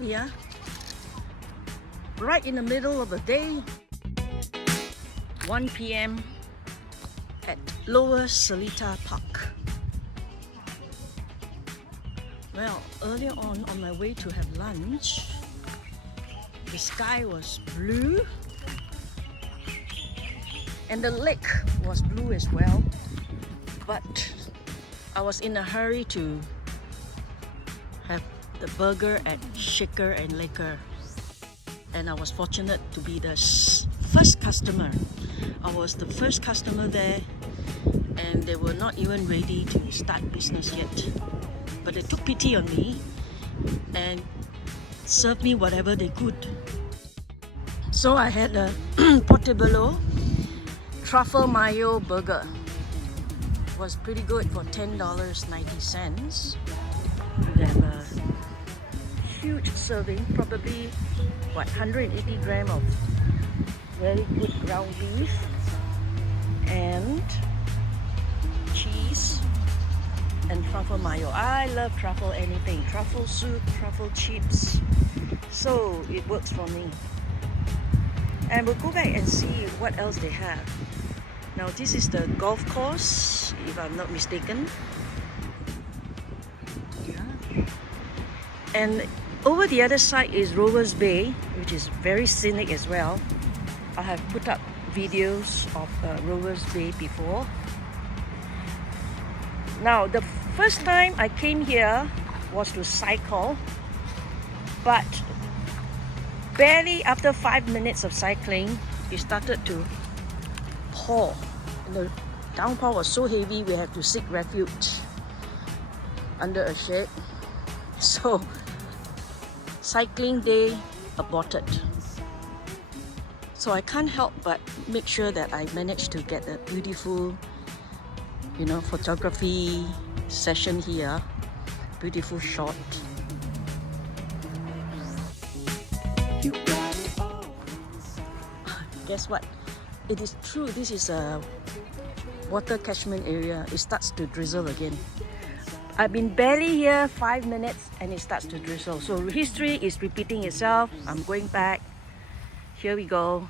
here, right in the middle of the day, 1 p.m. at Lower Seletar Park. Well, earlier on my way to have lunch, the sky was blue and the lake was blue as well, but I was in a hurry to have the burger at Shaker and Laker, and I was fortunate to be the first customer. I was the first customer there, and they were not even ready to start business yet, but they took pity on me and served me whatever they could. So I had a Portobello truffle mayo burger. It was pretty good for $10.90. They have a huge serving, probably 180 grams of very good ground beef and cheese and truffle mayo. I love truffle anything, truffle soup, truffle chips, so it works for me. And we'll go back and see what else they have. Now this is the golf course, if I'm not mistaken. Yeah. And over the other side is Rowers Bay, which is very scenic as well. I have put up videos of Rowers Bay before. Now the first time I came here was to cycle, but barely after 5 minutes of cycling, it started to pour. And the downpour was so heavy, we had to seek refuge under a shed. So, cycling day aborted. So I can't help but make sure that I managed to get a beautiful, photography session here. Beautiful shot. Guess what? It is true, this is a water catchment area. It starts to drizzle again. I've been barely here 5 minutes and it starts to drizzle. So history is repeating itself. I'm going back. Here we go.